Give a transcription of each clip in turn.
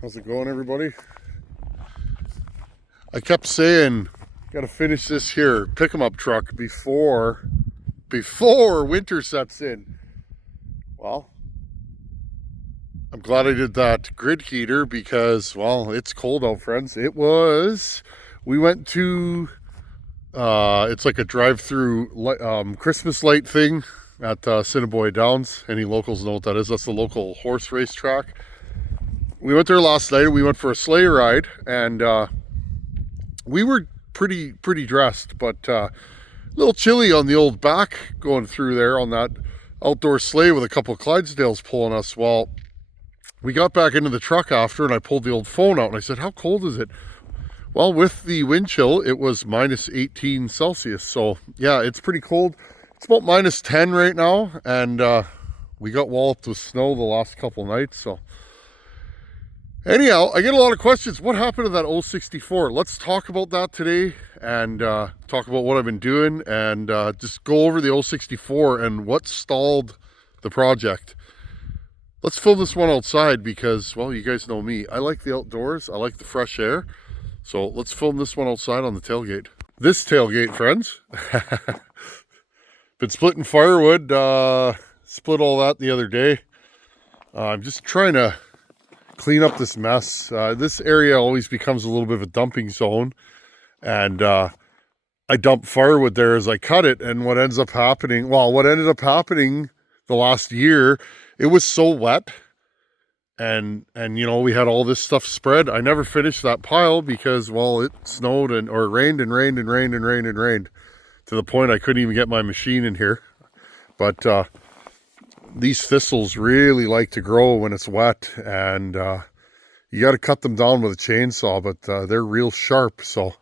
How's it going, everybody? I kept saying, gotta finish this here pick-em-up truck before winter sets in. Well, I'm glad I did that grid heater because, well, it's cold out, friends. We went to, it's like a drive-through Christmas light thing at Assiniboia Downs. Any locals know what that is? That's the local horse race track. We went there last night. We went for a sleigh ride, and we were pretty dressed, but a little chilly on the old back going through there on that outdoor sleigh with a couple of Clydesdales pulling us. Well, we got back into the truck after, and I pulled the old phone out, and I said, how cold is it? Well, with the wind chill, it was minus 18 Celsius. So, yeah, it's pretty cold. It's about minus 10 right now, and we got walloped with snow the last couple nights, so... Anyhow, I get a lot of questions. What happened to that 064? Let's talk about that today and talk about what I've been doing and just go over the 064 and what stalled the project. Let's film this one outside because, well, you guys know me. I like the outdoors. I like the fresh air. So let's film this one outside on the tailgate. This tailgate, friends. Been splitting firewood. Split all that the other day. I'm just trying to clean up this mess. This area always becomes a little bit of a dumping zone, and I dump firewood there as I cut it, and what ended up happening the last year, it was so wet, and you know, we had all this stuff spread. I never finished that pile because, well, it snowed or rained and rained and rained and rained and rained to the point I couldn't even get my machine in here. But these thistles really like to grow when it's wet, and you got to cut them down with a chainsaw, but they're real sharp, so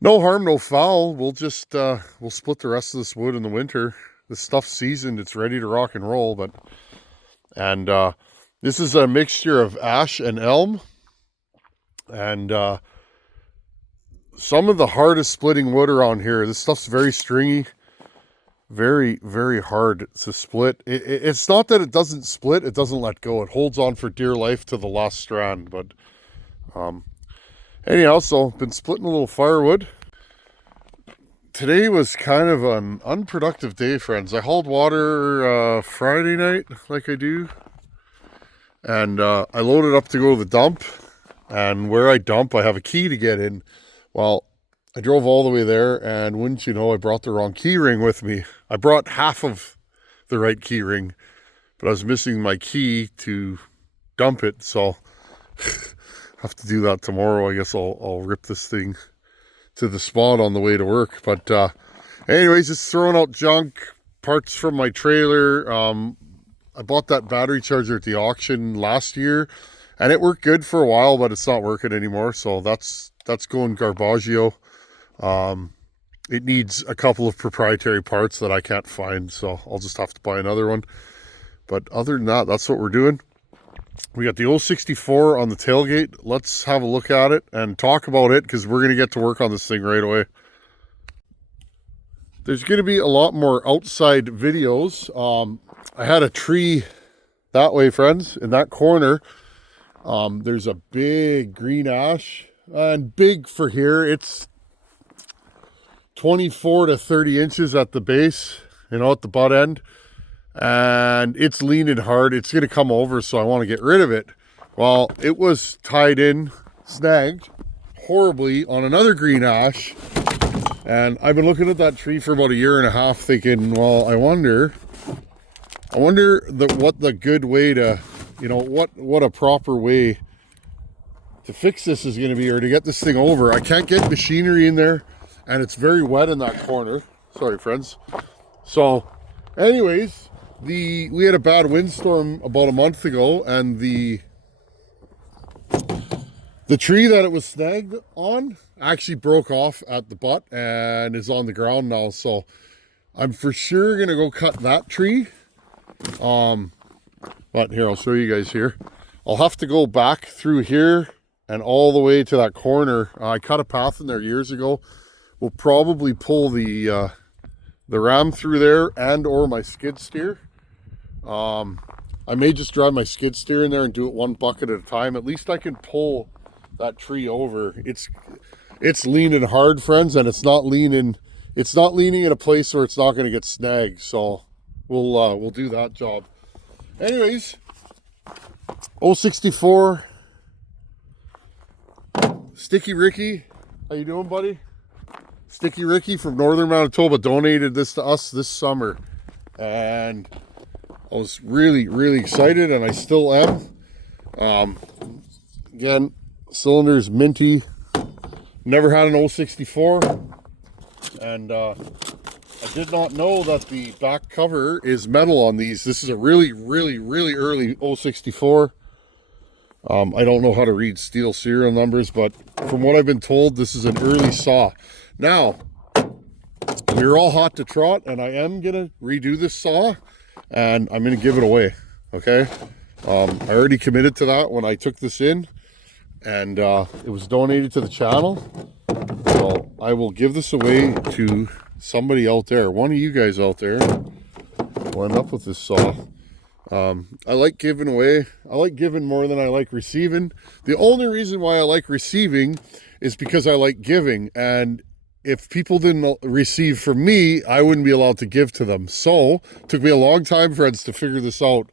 no harm, no foul. We'll just we'll split the rest of this wood in the winter. This stuff's seasoned, it's ready to rock and roll. And this is a mixture of ash and elm, and some of the hardest splitting wood around here. This stuff's very stringy, very hard to split. It's not that it doesn't split, it doesn't let go. It holds on for dear life to the last strand. But anyhow, so been splitting a little firewood. Today was kind of an unproductive day, friends. I hauled water Friday night like I do, and I loaded up to go to the dump, and where I dump I have a key to get in. Well, I drove all the way there, and wouldn't you know, I brought the wrong key ring with me. I brought half of the right key ring, but I was missing my key to dump it, so I have to do that tomorrow. I guess I'll rip this thing to the spot on the way to work. But anyways, just throwing out junk, parts from my trailer. I bought that battery charger at the auction last year, and it worked good for a while, but it's not working anymore, so that's going garbaggio. It needs a couple of proprietary parts that I can't find, so I'll just have to buy another one. But other than that, that's what we're doing. We got the 064 on the tailgate. Let's have a look at it and talk about it, because we're going to get to work on this thing right away. There's going to be a lot more outside videos. I had a tree that way, friends, in that corner. There's a big green ash, and big for here. It's 24 to 30 inches at the base, you know, at the butt end, and it's leaning hard. It's going to come over, so I want to get rid of it. Well, it was tied in, snagged horribly on another green ash, and I've been looking at that tree for about a year and a half thinking, well, I wonder what the good way to, you know, what a proper way to fix this is going to be, or to get this thing over. I can't get machinery in there, and it's very wet in that corner. Sorry, friends. So anyways, we had a bad windstorm about a month ago, and the tree that it was snagged on actually broke off at the butt and is on the ground now. So I'm for sure going to go cut that tree. But here, I'll show you guys here. I'll have to go back through here and all the way to that corner. I cut a path in there years ago. We'll probably pull the ram through there and or my skid steer. I may just drive my skid steer in there and do it one bucket at a time. At least I can pull that tree over. It's leaning hard, friends, and it's not leaning in a place where it's not going to get snagged. So we'll do that job. Anyways, 064 Sticky Ricky, how you doing, buddy? Sticky Ricky from Northern Manitoba donated this to us this summer, and I was really, really excited, and I still am. Again, cylinder's minty. Never had an 064, and I did not know that the back cover is metal on these. This is a really, really, really early 064. I don't know how to read Stihl serial numbers, but from what I've been told, this is an early saw. Now, we're all hot to trot, and I am going to redo this saw, and I'm going to give it away, okay? I already committed to that when I took this in, and it was donated to the channel. So I will give this away to somebody out there, one of you guys out there will end up with this saw. I like giving away. I like giving more than I like receiving. The only reason why I like receiving is because I like giving, and if people didn't receive from me, I wouldn't be allowed to give to them. So it took me a long time, friends, to figure this out.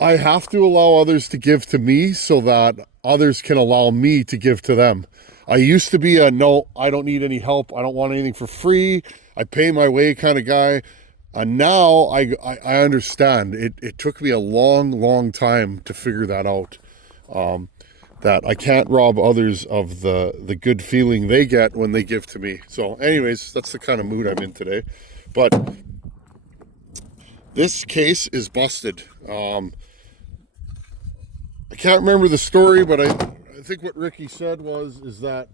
I have to allow others to give to me so that others can allow me to give to them. I used to be a no, I don't need any help, I don't want anything for free, I pay my way kind of guy. And now I understand. It took me a long time to figure that out. That I can't rob others of the good feeling they get when they give to me. So anyways, that's the kind of mood I'm in today. But this case is busted. I can't remember the story, but I think what Ricky said is that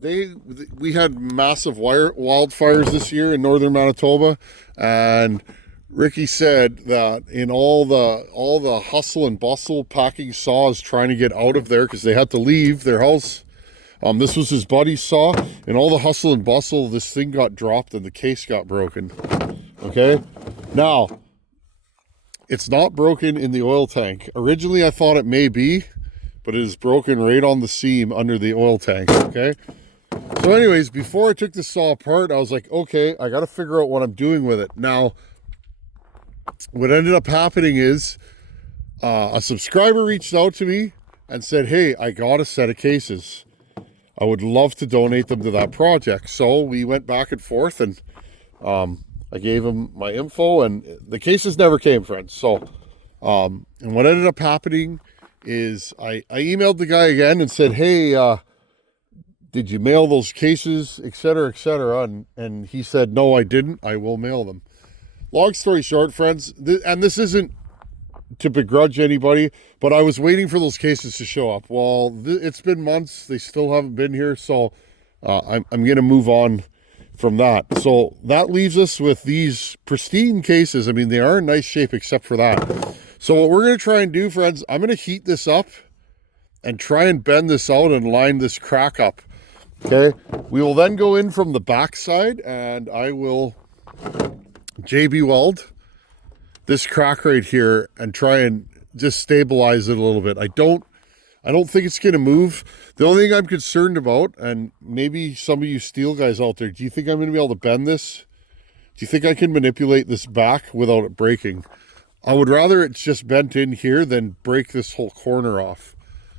we had massive wildfires this year in northern Manitoba, and Ricky said that in all the hustle and bustle, packing saws trying to get out of there because they had to leave their house. This was his buddy's saw. In all the hustle and bustle, this thing got dropped and the case got broken. Okay, now it's not broken in the oil tank. Originally, I thought it may be, but it is broken right on the seam under the oil tank. Okay. So anyways, before I took the saw apart, I was like, okay, I got to figure out what I'm doing with it. Now, what ended up happening is a subscriber reached out to me and said, hey, I got a set of cases. I would love to donate them to that project. So we went back and forth, and I gave him my info, and the cases never came, friends. So, and what ended up happening is I emailed the guy again and said, hey, did you mail those cases, etc., etc.? And he said, no, I didn't. I will mail them. Long story short, friends, and this isn't to begrudge anybody, but I was waiting for those cases to show up. Well, it's been months. They still haven't been here, so I'm going to move on from that. So that leaves us with these pristine cases. I mean, they are in nice shape except for that. So what we're going to try and do, friends, I'm going to heat this up and try and bend this out and line this crack up. Okay, we will then go in from the back side, and I will JB weld this crack right here and try and just stabilize it a little bit. I don't think it's going to move. The only thing I'm concerned about, and maybe some of you Stihl guys out there, do you think I'm going to be able to bend this? Do you think I can manipulate this back without it breaking? I would rather it's just bent in here than break this whole corner off.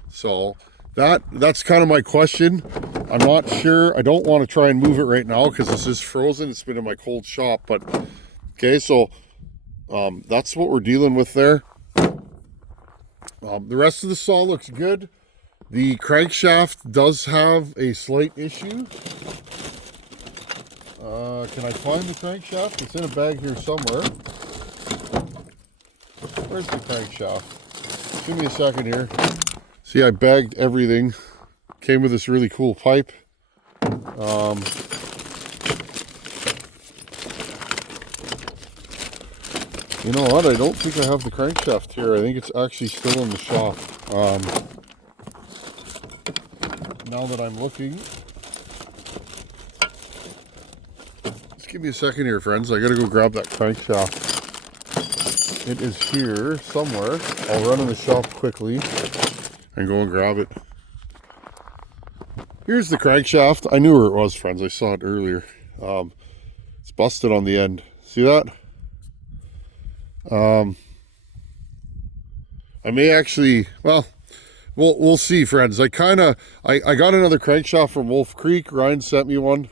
So that's kind of my question. I'm not sure. I don't want to try and move it right now because this is frozen. It's been in my cold shop. But okay, so that's what we're dealing with there. The rest of the saw looks good. The crankshaft does have a slight issue. Can I find the crankshaft? It's in a bag here somewhere. Where's the crankshaft? Give me a second here. See, I bagged everything. Came with this really cool pipe. You know what? I don't think I have the crankshaft here. I think it's actually still in the shop. Now that I'm looking. Just give me a second here, friends. I gotta go grab that crankshaft. It is here somewhere. I'll run in the shop quickly and go and grab it. Here's the crankshaft. I knew where it was, friends. I saw it earlier. It's busted on the end. See that? I may actually, well, we'll see, friends. I got another crankshaft from Wolf Creek. Ryan sent me one.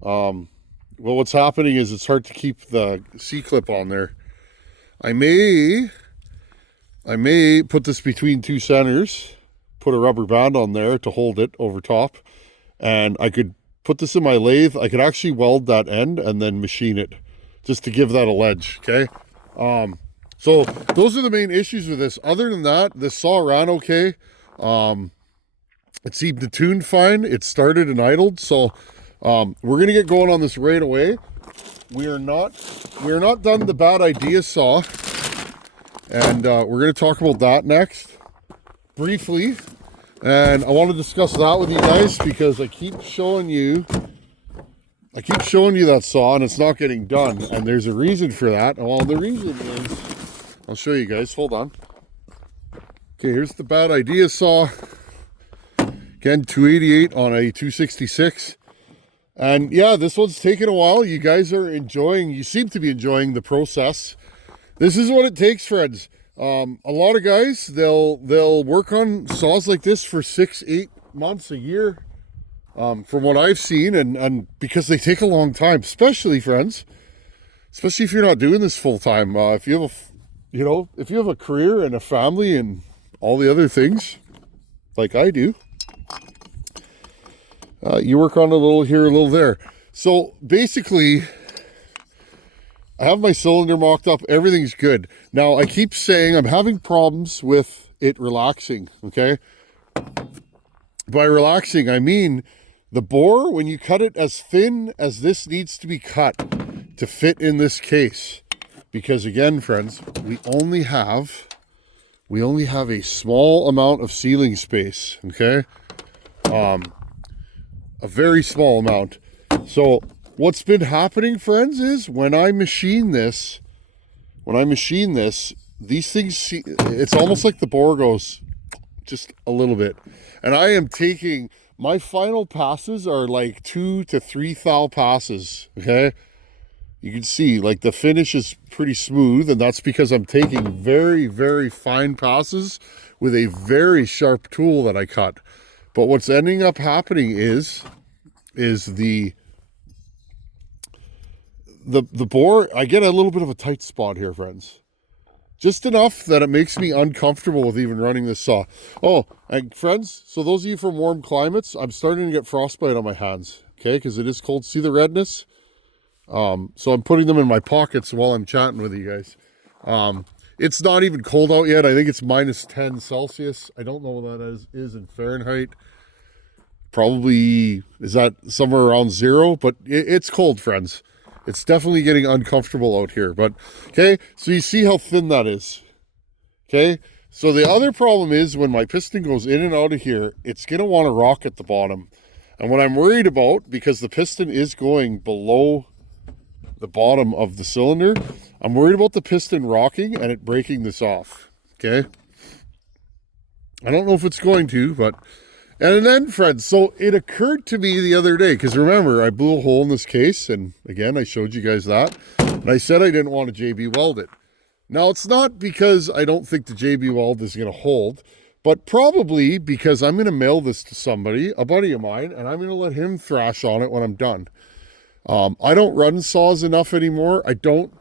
Well, what's happening is it's hard to keep the C-clip on there. I may put this between two centers, put a rubber band on there to hold it over top, and I could put this in my lathe. I could actually weld that end and then machine it just to give that a ledge, okay? So those are the main issues with this. Other than that, this saw ran okay. It seemed to tune fine. It started and idled, so we're gonna get going on this right away. We are not done the bad idea saw, and we're gonna talk about that next briefly. And I want to discuss that with you guys because I keep showing you that saw and it's not getting done, and there's a reason for that. Well, the reason is, I'll show you guys. Hold on. Okay, here's the bad idea saw. Again, 288 on a 266. And yeah, this one's taken a while. You guys are you seem to be enjoying the process. This is what it takes, friends. A lot of guys, they'll work on saws like this for 6-8 months, a year, from what I've seen, and because they take a long time, especially, friends, especially if you're not doing this full time. If you have a career and a family and all the other things, like I do, you work on a little here, a little there. So basically, I have my cylinder mocked up. Everything's good. Now, I keep saying I'm having problems with it relaxing, okay? By relaxing, I mean the bore, when you cut it as thin as this needs to be cut to fit in this case. Because again, friends, we only have a small amount of sealing space, okay? A very small amount. So what's been happening, friends, is when I machine this, these things, it's almost like the bore goes just a little bit. And I am taking, my final passes are like 2 to 3 thou passes, okay? You can see, like, the finish is pretty smooth, and that's because I'm taking very, very fine passes with a very sharp tool that I cut. But what's ending up happening is the bore, I get a little bit of a tight spot here, friends. Just enough that it makes me uncomfortable with even running this saw. Oh, and friends, so those of you from warm climates, I'm starting to get frostbite on my hands, okay? Because it is cold. See the redness? So I'm putting them in my pockets while I'm chatting with you guys. It's not even cold out yet. I think it's minus 10 Celsius. I don't know what that is in Fahrenheit. Probably, is that somewhere around 0? But it's cold, friends. It's definitely getting uncomfortable out here. But, okay, so you see how thin that is. Okay, so the other problem is when my piston goes in and out of here, it's going to want to rock at the bottom. And what I'm worried about, because the piston is going below the bottom of the cylinder, I'm worried about the piston rocking and it breaking this off, okay? I don't know if it's going to, but... And then, friends, so it occurred to me the other day, because remember, I blew a hole in this case, and again, I showed you guys that, and I said I didn't want to JB weld it. Now, it's not because I don't think the JB weld is going to hold, but probably because I'm going to mail this to somebody, a buddy of mine, and I'm going to let him thrash on it when I'm done. I don't run saws enough anymore. I don't,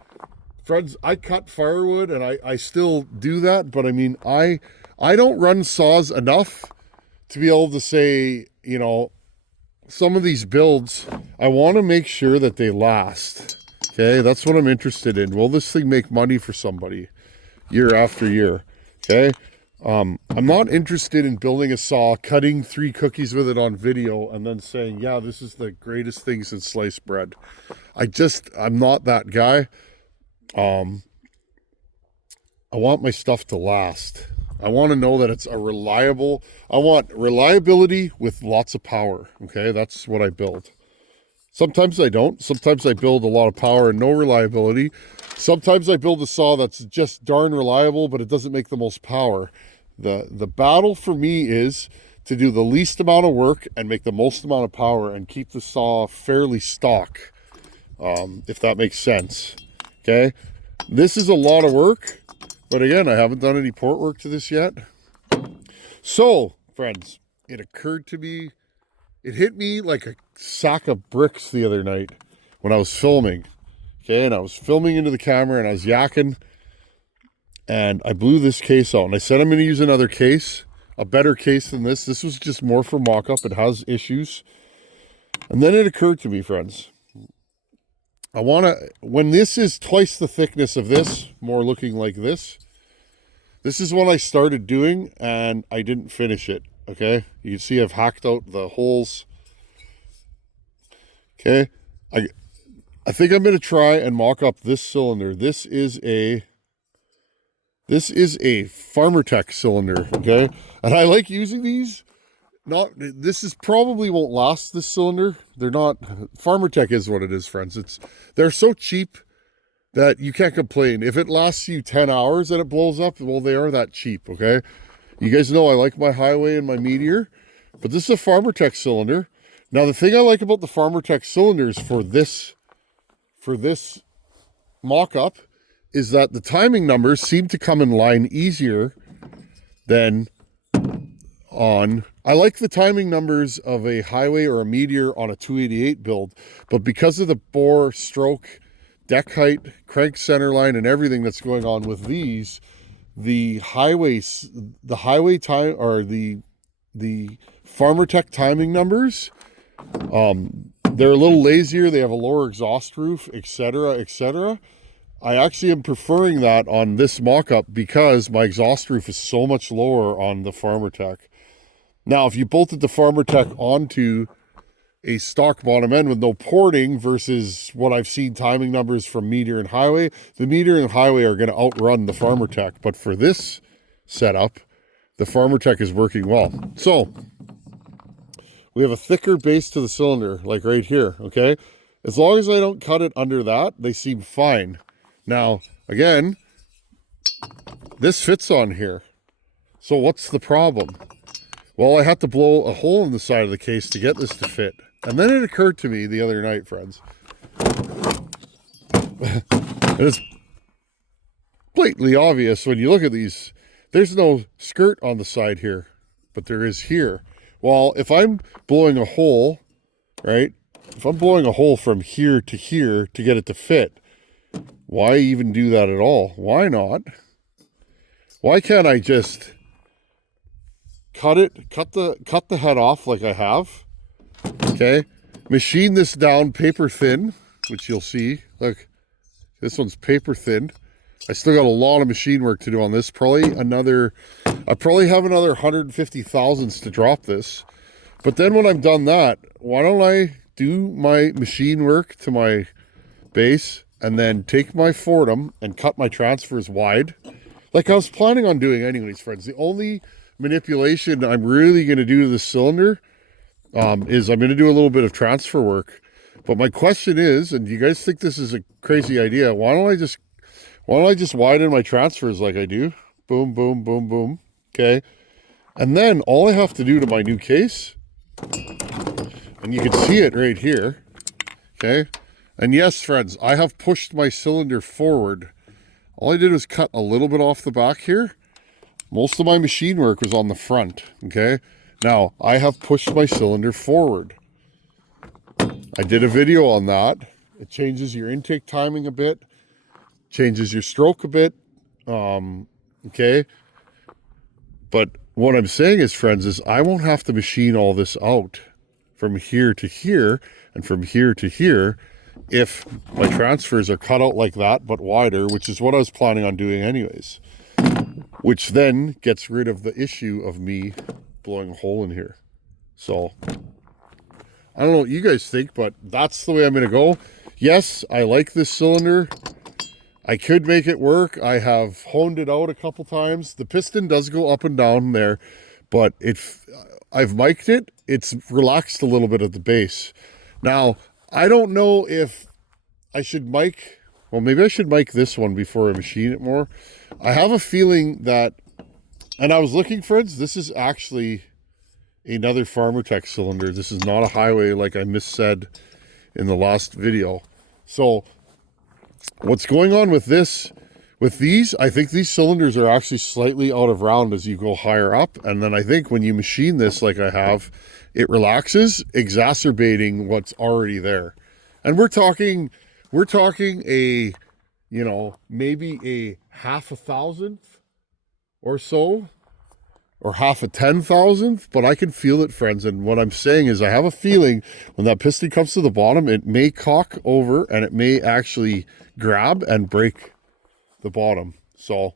friends, I cut firewood, and I still do that, but I mean, I don't run saws enough to be able to say, you know, some of these builds, I want to make sure that they last. Okay, that's what I'm interested in. Will this thing make money for somebody year after year? Okay, I'm not interested in building a saw, cutting 3 cookies with it on video, and then saying, yeah, this is the greatest thing since sliced bread. I'm not that guy. I want my stuff to last. I want to know that it's I want reliability with lots of power. Okay, that's what I build. Sometimes I don't. Sometimes I build a lot of power and no reliability. Sometimes I build a saw that's just darn reliable, but it doesn't make the most power. The battle for me is to do the least amount of work and make the most amount of power and keep the saw fairly stock, if that makes sense. Okay, this is a lot of work, but again, I haven't done any port work to this yet. So, friends, it occurred to me, it hit me like a sack of bricks the other night when I was filming. Okay, and I was filming into the camera and I was yakking, and I blew this case out. And I said I'm going to use another case, a better case than this. This was just more for mock-up. It has issues. And then it occurred to me, friends, I want to, when this is twice the thickness of this, more looking like this is what I started doing, and I didn't finish it. Okay, you can see I've hacked out the holes. Okay, I think I'm going to try and mock up this cylinder. This is a Farmer Tech cylinder, okay? And I like using these. This is probably won't last, this cylinder. They're not, Farmer Tech is what it is, friends. They're so cheap that you can't complain. If it lasts you 10 hours and it blows up, well, they are that cheap, okay? You guys know I like my Highway and my Meteor, but this is a Farmer Tech cylinder. Now, the thing I like about the Farmer Tech cylinders for this mock-up is that the timing numbers seem to come in line easier than on... I like the timing numbers of a Highway or a Meteor on a 288 build, but because of the bore, stroke, deck height, crank center line, and everything that's going on with these, the Highway time, or the Farmer Tech timing numbers, they're a little lazier. They have a lower exhaust roof, etc., etc. I actually am preferring that on this mock-up because my exhaust roof is so much lower on the Farmer Tech. Now, if you bolted the Farmer Tech onto a stock bottom end with no porting versus what I've seen timing numbers from Meteor and Highway, the Meteor and Highway are going to outrun the Farmer Tech. But for this setup, the Farmer Tech is working well. So we have a thicker base to the cylinder, like right here, okay? As long as I don't cut it under that, they seem fine. Now, again, this fits on here. So what's the problem? Well, I had to blow a hole in the side of the case to get this to fit. And then it occurred to me the other night, friends. And it's blatantly obvious when you look at these. There's no skirt on the side here, but there is here. Well, if I'm blowing a hole, right? If I'm blowing a hole from here to get it to fit, why even do that at all? Why not? Why can't I just cut the head off like I have? Okay, machine this down paper thin, which you'll see. Look, this one's paper thin. I still got a lot of machine work to do on this. I probably have another 150 thousandths to drop this. But then when I'm done that, why don't I do my machine work to my base and then take my Fordham and cut my transfers wide, like I was planning on doing anyways, friends. The only manipulation I'm really going to do to the cylinder is I'm going to do a little bit of transfer work. But my question is, and you guys think this is a crazy idea, why don't I just widen my transfers like I do? Boom, boom, boom, boom. Okay. And then all I have to do to my new case, and you can see it right here. Okay. And yes, friends, I have pushed my cylinder forward. All I did was cut a little bit off the back here. Most of my machine work was on the front. Okay. Now, I have pushed my cylinder forward. I did a video on that. It changes your intake timing a bit, changes your stroke a bit. Okay. But what I'm saying is, friends, is I won't have to machine all this out from here to here and from here to here if my transfers are cut out like that, but wider, which is what I was planning on doing anyways. Which then gets rid of the issue of me blowing a hole in here. So I don't know what you guys think, but that's the way I'm going to go. Yes, I like this cylinder. I could make it work. I have honed it out a couple times. The piston does go up and down there, but I've mic'd it. It's relaxed a little bit at the base. Now, I don't know if I should mic, well, maybe I should mic this one before I machine it more. I have a feeling that, and I was looking, friends, this is actually another Farmer Tech cylinder. This is not a highway like I missaid in the last video. So what's going on with this, with these, I think these cylinders are actually slightly out of round as you go higher up. And then I think when you machine this like I have, it relaxes, exacerbating what's already there. And we're talking a, you know, maybe a half a thousandth or so, or half a 10,000th, but I can feel it, friends. And what I'm saying is I have a feeling when that piston comes to the bottom, it may cock over and it may actually grab and break the bottom. So,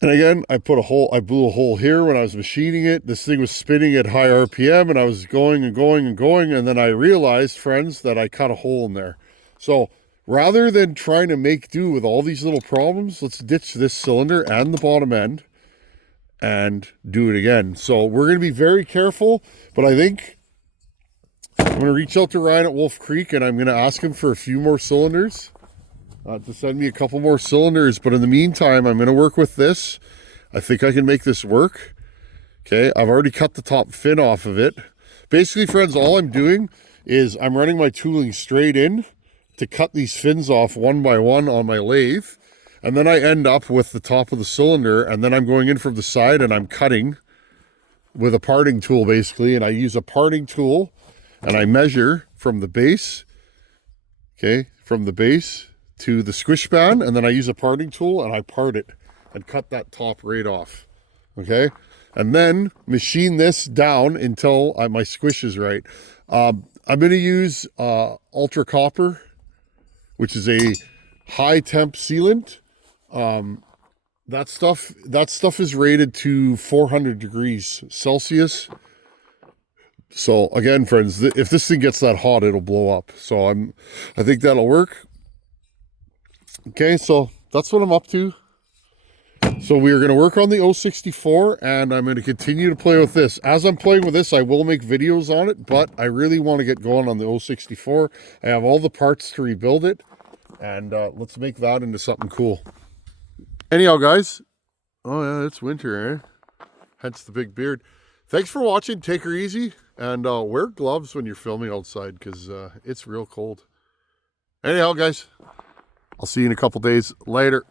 and again, I blew a hole here when I was machining it. This thing was spinning at high RPM and I was going and going and going. And then I realized, friends, that I cut a hole in there. So rather than trying to make do with all these little problems, let's ditch this cylinder and the bottom end and do it again. So we're going to be very careful, but I think I'm going to reach out to Ryan at Wolf Creek and I'm going to ask him for a few more cylinders, to send me a couple more cylinders. But in the meantime, I'm going to work with this. I think I can make this work. Okay, I've already cut the top fin off of it. Basically, friends, all I'm doing is I'm running my tooling straight in to cut these fins off one by one on my lathe. And then I end up with the top of the cylinder, and then I'm going in from the side and I'm cutting with a parting tool basically. And I use a parting tool and I measure from the base, okay, from the base to the squish band. And then I use a parting tool and I part it and cut that top right off, okay? And then machine this down until my squish is right. I'm going to use ultra copper, which is a high temp sealant. That stuff is rated to 400 degrees Celsius. So again, friends, if this thing gets that hot, it'll blow up. So I think that'll work. Okay, so that's what I'm up to. So we are going to work on the 064 and I'm going to continue to play with this. As I'm playing with this, I will make videos on it, but I really want to get going on the 064. I have all the parts to rebuild it, and let's make that into something cool. Anyhow, guys, oh yeah, it's winter, eh? Hence the big beard. Thanks for watching. Take her easy, and wear gloves when you're filming outside because it's real cold. Anyhow, guys, I'll see you in a couple days. Later.